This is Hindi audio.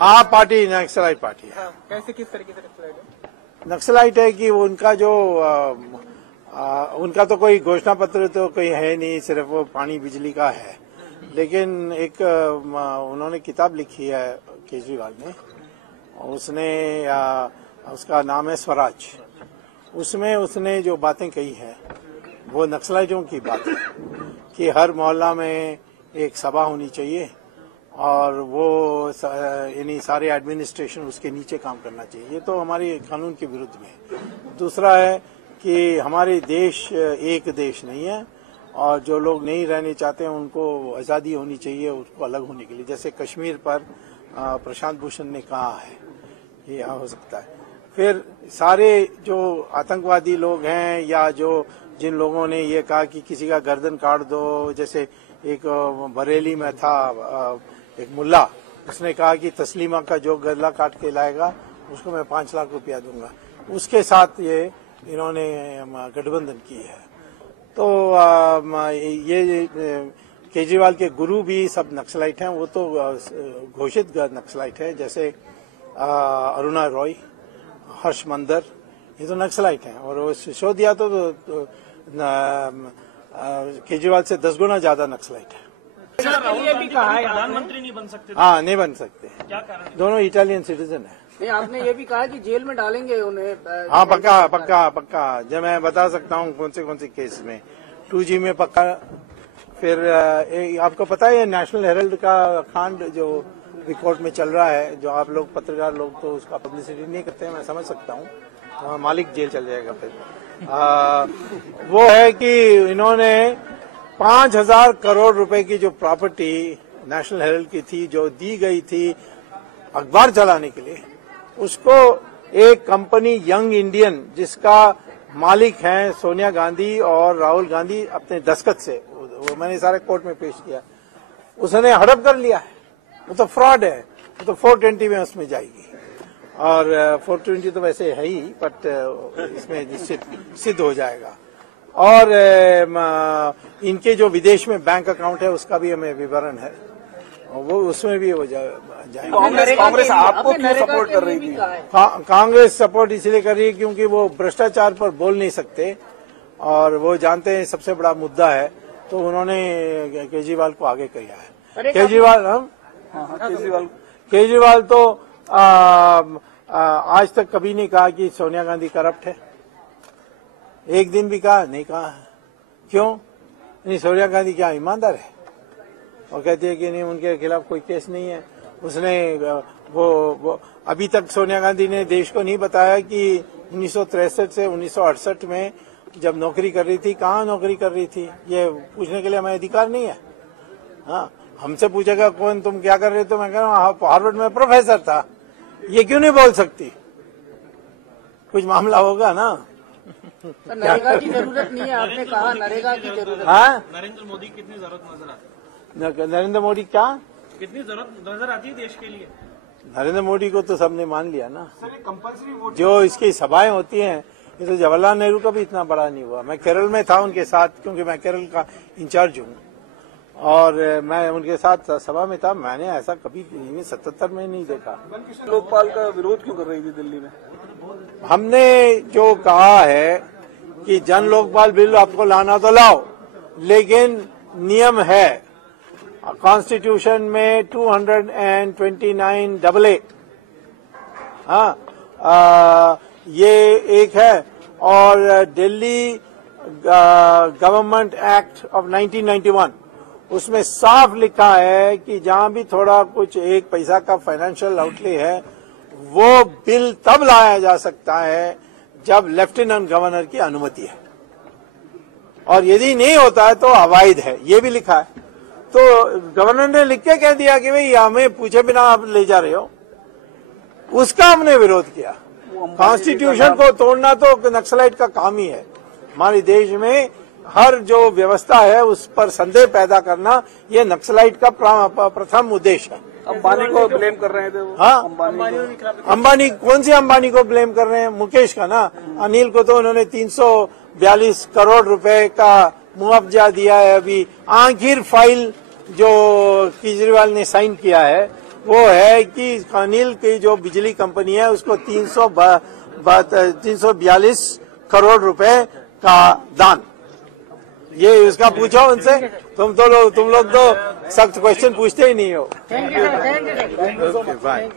आप पार्टी नक्सलाइट पार्टी है। कैसे, किस तरीके से नक्सलाइट है? नक्सलाइट है कि उनका जो उनका तो कोई घोषणा पत्र तो कोई है नहीं, सिर्फ वो पानी बिजली का है। लेकिन एक उन्होंने किताब लिखी है केजरीवाल ने, उसने उसका नाम है स्वराज। उसमें उसने जो बातें कही है वो नक्सलाइटों की बात है कि हर मोहल्ला में एक सभा होनी चाहिए और वो यानी सारे एडमिनिस्ट्रेशन उसके नीचे काम करना चाहिए। ये तो हमारे कानून के विरुद्ध में है। दूसरा है कि हमारे देश एक देश नहीं है और जो लोग नहीं रहने चाहते हैं उनको आज़ादी होनी चाहिए, उसको अलग होने के लिए। जैसे कश्मीर पर प्रशांत भूषण ने कहा है, ये हो सकता है। फिर सारे जो आतंकवादी लोग हैं या जो जिन लोगों ने ये कहा कि किसी का गर्दन काट दो, जैसे एक बरेली में था एक मुल्ला, उसने कहा कि तस्लीमा का जो गला काट के लाएगा उसको मैं 5 लाख रुपया दूंगा। उसके साथ ये इन्होंने गठबंधन की है। तो ये केजरीवाल के गुरु भी सब नक्सलाइट हैं, वो तो घोषित नक्सलाइट है, जैसे अरुणा रॉय, हर्ष मंदर, ये तो नक्सलाइट हैं। और वो सिसोदिया तो केजरीवाल से 10 गुना ज्यादा नक्सलाइट है। प्रधानमंत्री नहीं बन सकते? हाँ, नहीं बन सकते। क्या कारण? दोनों इटालियन सिटीजन है। नहीं, आपने ये भी कहा कि जेल में डालेंगे उन्हें। हाँ, पक्का पक्का पक्का। जब मैं बता सकता हूँ कौन से केस में। 2G में पक्का। फिर आपको पता है नेशनल हेरल्ड का कांड जो रिकॉर्ड में चल रहा है, जो आप लोग पत्रकार लोग तो उसका पब्लिसिटी नहीं करते हैं, मैं समझ सकता हूँ। तो मालिक जेल चल जाएगा फिर। वो है कि इन्होंने 5,000 करोड़ रुपए की जो प्रॉपर्टी नेशनल हेरल्ड की थी, जो दी गई थी अखबार चलाने के लिए, उसको एक कंपनी यंग इंडियन, जिसका मालिक हैं सोनिया गांधी और राहुल गांधी अपने दस्तखत से, वो मैंने सारे कोर्ट में पेश किया, उसने हड़प कर लिया है। वो तो फ्रॉड है। वो तो 420 में उसमें जाएगी और 420 तो वैसे है ही, बट इसमें निश्चित सिद्ध हो जाएगा। और इनके जो विदेश में बैंक अकाउंट है उसका भी हमें विवरण है, वो उसमें भी हो जाएगा। कांग्रेस आपको क्यों सपोर्ट कर रही थी? कांग्रेस सपोर्ट इसलिए कर रही है क्योंकि वो भ्रष्टाचार पर बोल नहीं सकते और वो जानते हैं सबसे बड़ा मुद्दा है, तो उन्होंने केजरीवाल को आगे किया है। केजरीवाल तो आज तक कभी नहीं कहा कि सोनिया गांधी करप्ट है। एक दिन भी कहा नहीं कहा। क्यों नहीं? सोनिया गांधी क्या ईमानदार है? और कहती है कि नहीं, उनके खिलाफ कोई केस नहीं है। उसने वो अभी तक सोनिया गांधी ने देश को नहीं बताया कि 1963 से 1968 में जब नौकरी कर रही थी, कहाँ नौकरी कर रही थी, ये पूछने के लिए हमें अधिकार नहीं है। हाँ, हमसे पूछेगा कौन तुम क्या कर रहे थे, मैं कह रहा हूँ हार्वर्ड में प्रोफेसर था। ये क्यों नहीं बोल सकती? कुछ मामला होगा ना। नरेगा की जरूरत नहीं है, आपने कहा नरेगा की जरूरत। हाँ, नरेंद्र मोदी की कितनी जरूरत नजर आती है? नरेंद्र मोदी क्या कितनी जरूरत नजर आती है देश के लिए? नरेंद्र मोदी को तो सबने मान लिया ना। जो इसकी सभाएं होती हैं, ये तो जवाहरलाल नेहरू का भी इतना बड़ा नहीं हुआ। मैं केरल में था उनके साथ, क्योंकि मैं केरल का इंचार्ज हूँ और मैं उनके साथ सभा में था। मैंने ऐसा कभी 77 में नहीं देखा। लोकपाल का विरोध क्यों कर रही थी दिल्ली में? हमने जो कहा है कि जन लोकपाल बिल आपको लाना तो लाओ, लेकिन नियम है कॉन्स्टिट्यूशन में 229 AA। हाँ, ये एक है। और दिल्ली गवर्नमेंट एक्ट ऑफ 1991, उसमें साफ लिखा है कि जहां भी थोड़ा कुछ 1 पैसा का फाइनेंशियल आउटले है, वो बिल तब लाया जा सकता है जब लेफ्टिनेंट गवर्नर की अनुमति है, और यदि नहीं होता है तो अवैध है। ये भी लिखा है। तो गवर्नर ने लिख के कह दिया कि भाई हमें पूछे बिना आप ले जा रहे हो, उसका हमने विरोध किया। कॉन्स्टिट्यूशन को तोड़ना तो नक्सलाइट का काम ही है। हमारे देश में हर जो व्यवस्था है उस पर संदेह पैदा करना, ये नक्सलाइट का प्रथम उद्देश्य है। अंबानी को ब्लेम कर रहे थे वो। हाँ, अंबानी कौन सी अंबानी को ब्लेम कर रहे हैं? मुकेश का ना। अनिल को तो उन्होंने 342 करोड़ रुपए का मुआवजा दिया है। अभी आखिर फाइल जो केजरीवाल ने साइन किया है वो है कि अनिल की जो बिजली कंपनी है उसको 342 करोड़ रुपए का दान। ये उसका पूछो उनसे। तुम लोग तो सख्त क्वेश्चन पूछते ही नहीं हो। Thank you. Okay bye.